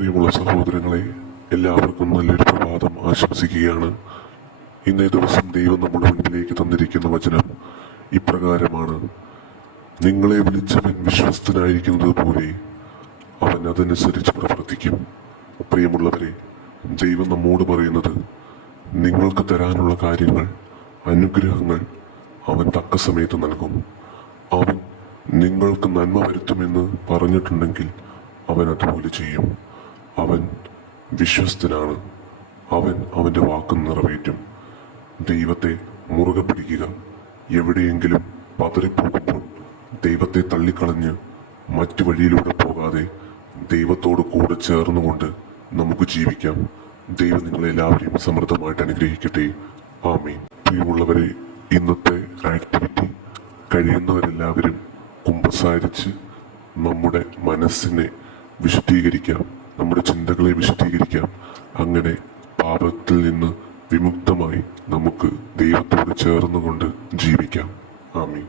പ്രിയമുള്ള സഹോദരങ്ങളെ, എല്ലാവർക്കും നല്ലൊരു പ്രഭാതം ആശംസിക്കുകയാണ്. ഇന്നേ ദിവസം ദൈവം നമ്മുടെ മുൻപിലേക്ക് തന്നിരിക്കുന്ന വചനം ഇപ്രകാരമാണ്: നിങ്ങളെ വിളിച്ചവൻ വിശ്വസ്തനായിരിക്കുന്നത് പോലെ അവൻ അതനുസരിച്ച് പ്രവർത്തിക്കും. പ്രിയമുള്ളവരെ, ദൈവം നമ്മോട് പറയുന്നത്, നിങ്ങൾക്ക് തരാനുള്ള കാര്യങ്ങൾ, അനുഗ്രഹങ്ങൾ അവൻ തക്ക സമയത്ത് നൽകും. അവൻ നിങ്ങൾക്ക് നന്മ വരുത്തുമെന്ന് പറഞ്ഞിട്ടുണ്ടെങ്കിൽ അവൻ അതുപോലെ ചെയ്യും. അവൻ വിശ്വസ്തനാണ്. അവൻ അവൻ്റെ വാക്ക് നിറവേറ്റും. ദൈവത്തെ മുറുകെ പിടിക്കുക. എവിടെയെങ്കിലും പതറിപ്പോകുമ്പോൾ ദൈവത്തെ തള്ളിക്കളഞ്ഞ് മറ്റു വഴിയിലൂടെ പോകാതെ ദൈവത്തോട് കൂടെ ചേർന്നുകൊണ്ട് നമുക്ക് ജീവിക്കാം. ദൈവം നിങ്ങളെല്ലാവരെയും സമൃദ്ധമായിട്ട് അനുഗ്രഹിക്കട്ടെ. ആമേൻ. പ്രിയമുള്ളവരെ, ഇന്നത്തെ ആക്ടിവിറ്റി കഴിയുന്നവരെല്ലാവരും കുമ്പസാരിച്ച് നമ്മുടെ മനസ്സിനെ വിശുദ്ധീകരിക്കാം, നമ്മുടെ ചിന്തകളെ വിശുദ്ധീകരിക്കാം. അങ്ങനെ പാപത്തിൽ നിന്ന് വിമുക്തമായി നമുക്ക് ദൈവത്തോട് ചേർന്നുകൊണ്ട് ജീവിക്കാം. ആമേൻ.